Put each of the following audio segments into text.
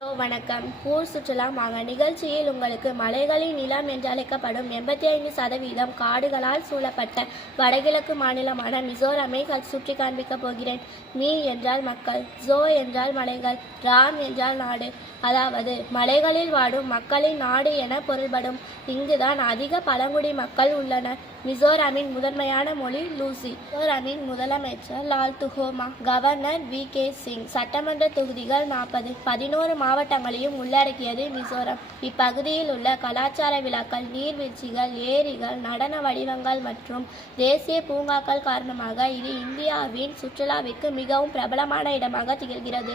வணக்கம். ஊர் சுற்றுலா நிகழ்ச்சியில் உங்களுக்கு மலைகளின் நிலம் என்றழைக்கப்படும் 85% காடுகளால் சூழப்பட்ட வடகிழக்கு மாநிலமான மிசோரமை சுற்றி காண்பிக்கப் போகிறேன். மீ என்றால் மக்கள், ஜோ என்றால் மலைகள், ராம் என்றால் நாடு, அதாவது மலைகளில் வாடும் மக்களின் நாடு என பொருள்படும். இங்குதான் அதிக பழங்குடி மக்கள் உள்ளனர். மிசோரமின் முதன்மையான மொழி லூசி. மிசோரமின் முதலமைச்சர் லால் துஹோமா, கவர்னர் வி.கே. சிங். சட்டமன்ற தொகுதிகள் 40. 11 மாவட்டங்களையும் உள்ளடக்கியது மிசோரம். இப்பகுதியில் உள்ள கலாச்சார விழாக்கள், நீர்வீழ்ச்சிகள், ஏரிகள், நடன வடிவங்கள் மற்றும் தேசிய பூங்காக்கள் காரணமாக இது இந்தியாவின் சுற்றுலாவிற்கு மிகவும் பிரபலமான இடமாக திகழ்கிறது.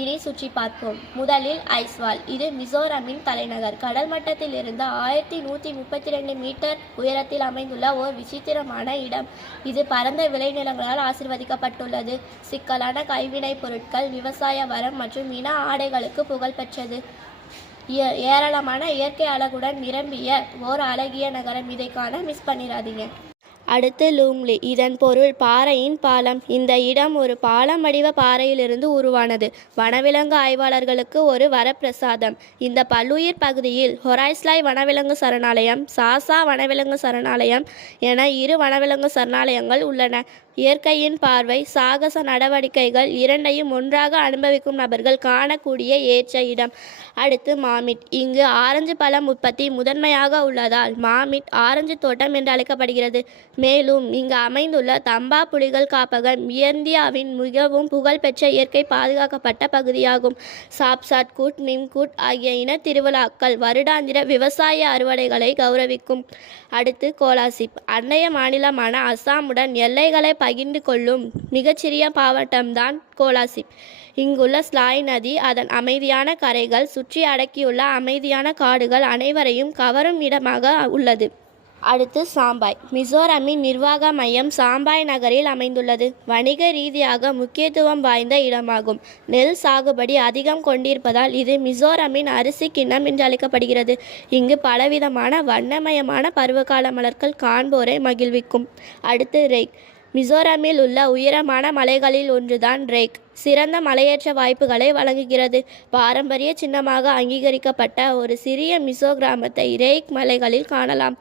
இனி சுற்றி பார்ப்போம். முதலில் ஐஸ்வால். இது மிசோரமின் தலைநகர். கடல் மட்டத்தில் இருந்து 1132 மீட்டர் உயரத்தில் அமைந்துள்ள ஓர் விசித்திரமான இடம். இது பரந்த விளைநிலங்களால் ஆசீர்வதிக்கப்பட்டுள்ளது. சிக்கலான கைவினைப் பொருட்கள், விவசாய வரம் மற்றும் இன ஆடைகளுக்கு புகழ்பெற்றது. ஏராளமான இயற்கை அழகுடன் நிரம்பிய ஓர் அழகிய நகரம். இதை காண மிஸ் பண்ணிடாதீங்க. அடுத்து லூங்லி. இதன் பொருள் பாறையின் பாலம். இந்த இடம் ஒரு பாலம் வடிவ பாறையிலிருந்து உருவானது. வனவிலங்கு ஆய்வாளர்களுக்கு ஒரு வரப்பிரசாதம். இந்த பல்லுயிர் பகுதியில் ஹொரைஸ்லாய் வனவிலங்கு சரணாலயம், சாசா வனவிலங்கு சரணாலயம் என 2 வனவிலங்கு சரணாலயங்கள் உள்ளன. இயற்கையின் பார்வை, சாகச நடவடிக்கைகள் இரண்டையும் ஒன்றாக அனுபவிக்கும் நபர்கள் காணக்கூடிய ஏற்ற இடம். அடுத்து மாமிட். இங்கு ஆரஞ்சு பழம் உற்பத்தி முதன்மையாக உள்ளதால் மாமிட் ஆரஞ்சு தோட்டம் என்று அழைக்கப்படுகிறது. மேலும் இங்கு அமைந்துள்ள தம்பா புலிகள் காப்பகம் இந்தியாவின் மிகவும் புகழ்பெற்ற இயற்கை பாதுகாக்கப்பட்ட பகுதியாகும். சாப்சாட் கூட், நிம்கூட் ஆகிய இன திருவிழாக்கள் வருடாந்திர விவசாய அறுவடைகளை கௌரவிக்கும். அடுத்து கோலாசிப். அண்டைய மாநிலமான அசாமுடன் எல்லைகளை பகிர்ந்து கொள்ளும் மிகச்சிறிய மாவட்டம்தான் கோலாசிப். இங்குள்ள ஸ்லாய் நதி, அதன் அமைதியான கரைகள், சுற்றி அடக்கியுள்ள அமைதியான காடுகள் அனைவரையும் கவரும் இடமாக உள்ளது. அடுத்து சாம்பாய். மிசோரமின் நிர்வாக மையம் சாம்பாய் நகரில் அமைந்துள்ளது. வணிக ரீதியாக முக்கியத்துவம் வாய்ந்த இடமாகும். நெல் சாகுபடி அதிகம் கொண்டிருப்பதால் இது மிசோரமின் அரிசி கிண்ணம் என்று அழைக்கப்படுகிறது. இங்கு பலவிதமான வண்ணமயமான பருவகால மலர்கள் காண்போரை மகிழ்விக்கும். அடுத்து ரேக். மிசோரமில் உள்ள உயரமான மலைகளில் ஒன்றுதான் ரேக். சிறந்த மலையேற்ற வாய்ப்புகளை வழங்குகிறது. பாரம்பரிய சின்னமாக அங்கீகரிக்கப்பட்ட ஒரு சிறிய மிசோ கிராமத்தை ரேக் மலைகளில் காணலாம்.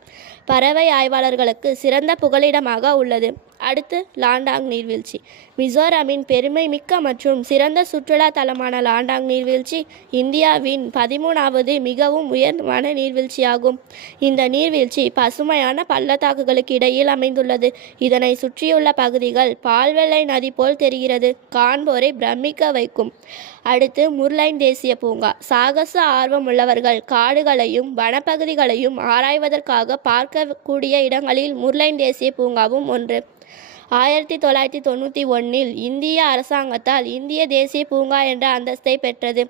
பறவை ஆய்வாளர்களுக்கு சிறந்த புகலிடமாக உள்ளது. அடுத்து லாண்டாங் நீர்வீழ்ச்சி. மிசோரமின் பெருமை மிக்க மற்றும் சிறந்த சுற்றுலா தலமான லாண்டாங் நீர்வீழ்ச்சி இந்தியாவின் 13வது மிகவும் உயர்வான நீர்வீழ்ச்சியாகும். இந்த நீர்வீழ்ச்சி பசுமையான பள்ளத்தாக்குகளுக்கு இடையில் அமைந்துள்ளது. இதனை சுற்றியுள்ள பகுதிகள் பால்வெள்ளை நதி போல் தெரிகிறது. காண்போரை பிரமிக்க வைக்கும். அடுத்து முர்லைன் தேசிய பூங்கா. சாகச ஆர்வம் உள்ளவர்கள் காடுகளையும் வனப்பகுதிகளையும் ஆராய்வதற்காக பார்க்கக்கூடிய இடங்களில் முர்லைன் தேசிய பூங்காவும் ஒன்று. 1991 இந்திய அரசாங்கத்தால் இந்திய தேசிய பூங்கா என்ற அந்தஸ்தை பெற்றது.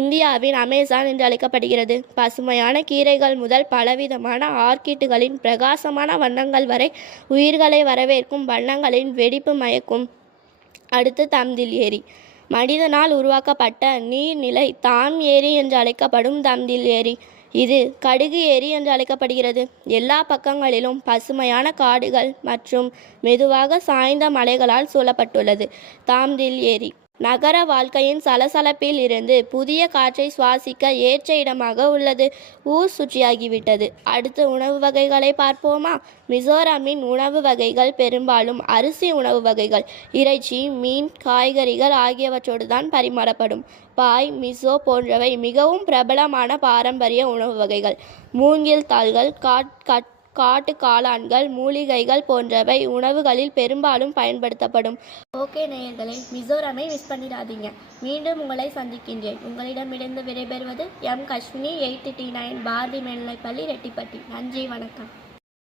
இந்தியாவின் அமேசான் என்று அழைக்கப்படுகிறது. பசுமையான கீரைகள் முதல் பலவிதமான ஆர்க்கிட்டுகளின் பிரகாசமான வண்ணங்கள் வரை உயிர்களை வரவேற்கும் வண்ணங்களின் வெடிப்பு மயக்கும். அடுத்து தம்தில் ஏரி. மனிதனால் உருவாக்கப்பட்ட நீர்நிலை தாம் ஏரி என்று அழைக்கப்படும் தம்தில் ஏரி. இது கடுகு ஏரி என்று அழைக்கப்படுகிறது. எல்லா பக்கங்களிலும் பசுமையான காடுகள் மற்றும் மெதுவாக சாய்ந்த மலைகளால் சூழப்பட்டுள்ளது. தாம்தில் ஏரி நகர வாழ்க்கையின் சலசலப்பில் இருந்து புதிய காற்றை சுவாசிக்க ஏற்ற இடமாக உள்ளது. ஊர் சுற்றியாகிவிட்டது. அடுத்து உணவு வகைகளை பார்ப்போமா? மிசோரமின் உணவு வகைகள் பெரும்பாலும் அரிசி உணவு வகைகள், இறைச்சி, மீன், காய்கறிகள் ஆகியவற்றோடு தான் பரிமாறப்படும். பாய், மிசோ போன்றவை மிகவும் பிரபலமான பாரம்பரிய உணவு வகைகள். மூங்கில் தாள்கள், காட்டு காளான்கள், மூலிகைகள் போன்றவை உணவுகளில் பெரும்பாலும் பயன்படுத்தப்படும். ஓகே நேயர்களே, மிசோரமை மிஸ் பண்ணிடாதீங்க. மீண்டும் உங்களை சந்திக்கின்றேன். உங்களிடமிருந்து விடைபெறுவது எம். கஷ்மினி, 8th T9 பாரதி மேல்நிலைப்பள்ளி, ரெட்டிப்பட்டி. நன்றி, வணக்கம்.